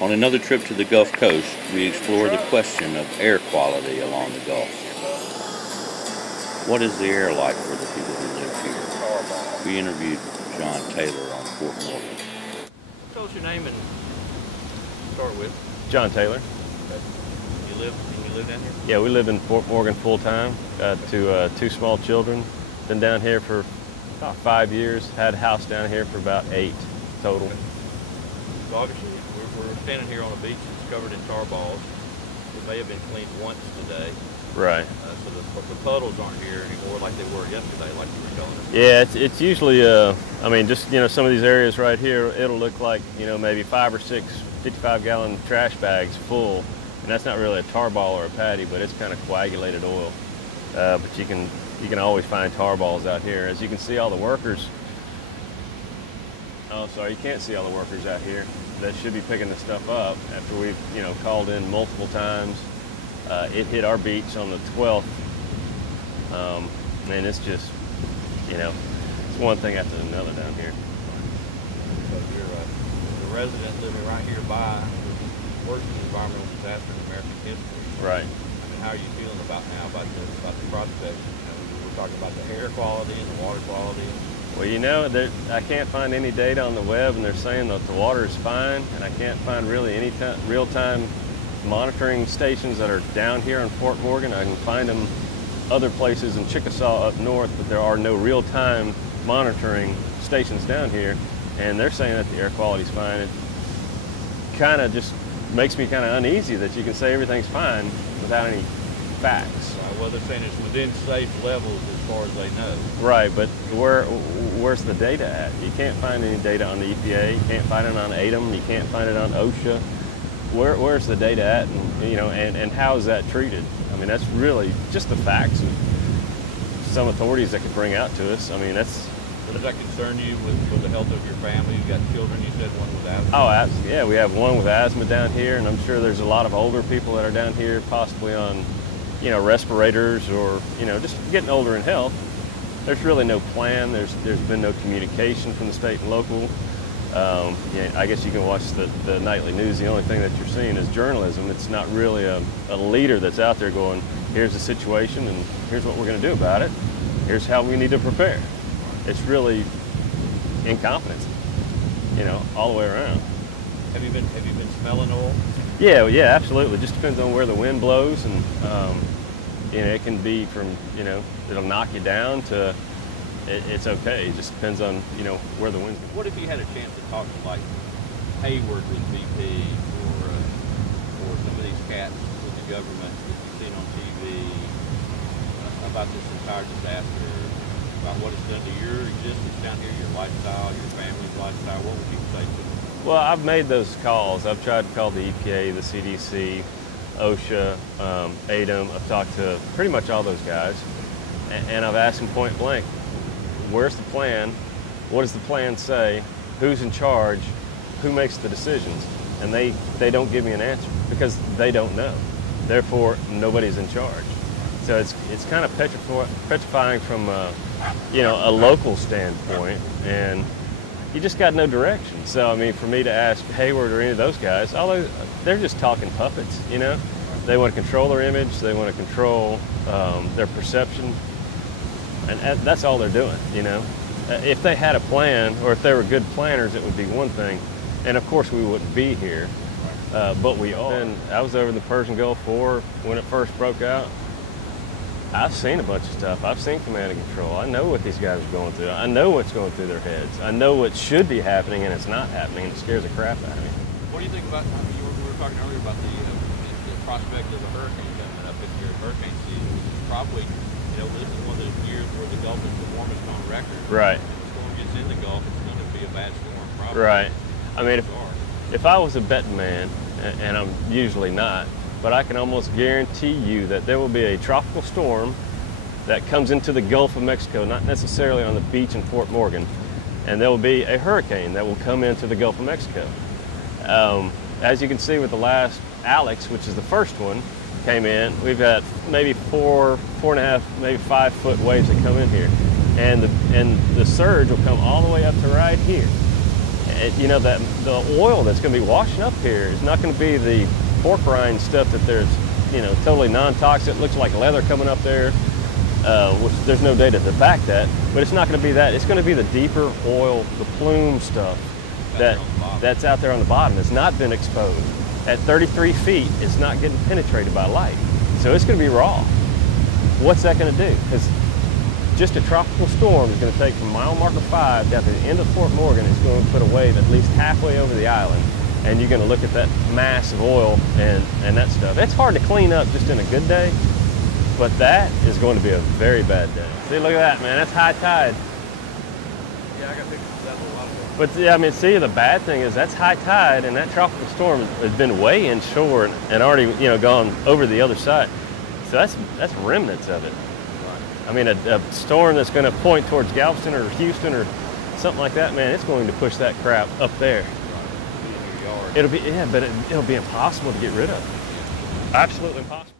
On another trip to the Gulf Coast, we explore the question of air quality along the Gulf. What is the air like for the people who live here? We interviewed John Taylor on Fort Morgan. Tell us your name and start with. John Taylor. Okay. You live down here? Yeah, we live in Fort Morgan full time. Got two small children. Been down here for about 5 years. Had a house down here for about 8 total. Okay. So obviously we're standing here on a beach that's covered in tar balls. It may have been cleaned once today. Right. So the puddles aren't here anymore like they were yesterday, like you were telling us. Yeah, it's usually, I mean, just, some of these areas right here, it'll look like, maybe 5 or 6 55-gallon trash bags full. And that's not really a tar ball or a patty, but it's kind of coagulated oil. But you can always find tar balls out here. As you can see, all the workers, oh, sorry, you can't see all the workers out here that should be picking this stuff up after we've, called in multiple times. It hit our beach on the 12th, and it's just, it's one thing after another down here. So you're the resident living right here by the worst environmental disaster in American history. Right. I mean, how are you feeling about the prospects? We're talking about the air quality and the water quality. Well, I can't find any data on the web, and they're saying that the water is fine, and I can't find really any real-time monitoring stations that are down here in Fort Morgan. I can find them other places in Chickasaw up north, but there are no real-time monitoring stations down here, and they're saying that the air quality is fine. It kind of just makes me kind of uneasy that you can say everything's fine without any facts. Well, they're saying it's within safe levels as far as they know. Right, but where's the data at? You can't find any data on the EPA. You can't find it on ATM. You can't find it on OSHA. Where's the data at, and how is that treated? I mean, that's really just the facts of some authorities that could bring out to us. I mean, that's... Does that concern you with the health of your family? You've got children, you said one with asthma? Oh, yeah, we have one with asthma down here, and I'm sure there's a lot of older people that are down here possibly on, respirators or, just getting older in health. There's really no plan. There's been no communication from the state and local. I guess you can watch the nightly news. The only thing that you're seeing is journalism. It's not really a leader that's out there going, here's the situation and here's what we're going to do about it. Here's how we need to prepare. It's really incompetence, all the way around. Have you been smelling oil? Yeah, absolutely. It just depends on where the wind blows, and it can be from it'll knock you down to it's okay. It just depends on where the wind's going. What if you had a chance to talk to like Hayward with BP or some of these cats with the government that you've seen on TV about this entire disaster, about what it's done to your existence down here, your lifestyle, your family's lifestyle? What would you say to them? Well, I've made those calls. I've tried to call the EPA, the CDC, OSHA, ATM. I've talked to pretty much all those guys, and I've asked them point blank, where's the plan? What does the plan say? Who's in charge? Who makes the decisions? And they don't give me an answer because they don't know. Therefore, nobody's in charge. So it's kind of petrifying from a local standpoint, and you just got no direction. So I mean, for me to ask Hayward or any of those guys, they're just talking puppets. They want to control their image. They want to control their perception. And that's all they're doing, If they had a plan, or if they were good planners, it would be one thing. And of course, we wouldn't be here, but we are. And I was over in the Persian Gulf War when it first broke out. I've seen a bunch of stuff. I've seen command and control. I know what these guys are going through. I know what's going through their heads. I know what should be happening, and it's not happening, and it scares the crap out of me. What do you think about, we were talking earlier about the prospect of a hurricane coming up in your hurricane season, which is probably, this is one of those years where the Gulf is the warmest on record. Right. If the storm gets in the Gulf, it's going to be a bad storm, probably. Right. I mean, if I was a betting man, and I'm usually not, but I can almost guarantee you that there will be a tropical storm that comes into the Gulf of Mexico, not necessarily on the beach in Fort Morgan, and there will be a hurricane that will come into the Gulf of Mexico. As you can see with the last Alex, which is the first one, came in, we've got maybe 4.5, maybe 5 foot waves that come in here. And the surge will come all the way up to right here. You know, that the oil that's going to be washing up here is not going to be the pork rind stuff that there's, you know, totally non-toxic. It looks like leather coming up there, which there's no data to back that, but it's not going to be that. It's going to be the deeper oil, the plume stuff that's out there on the bottom. It's not been exposed. At 33 feet, it's not getting penetrated by light. So it's going to be raw. What's that going to do? Because just a tropical storm is going to take from mile marker 5 down to the end of Fort Morgan. It's going to put a wave at least halfway over the island. And you're going to look at that mass of oil and that stuff. It's hard to clean up just in a good day, but that is going to be a very bad day. See, look at that, man. That's high tide. Yeah, I got pictures of that a lot of it. But yeah, I mean, see, the bad thing is that's high tide, and that tropical storm has been way inshore and already, you know, gone over the other side. So that's remnants of it. I mean, a storm that's going to point towards Galveston or Houston or something like that, man, it's going to push that crap up there. It'll be, yeah, but it'll be impossible to get rid of. Absolutely impossible.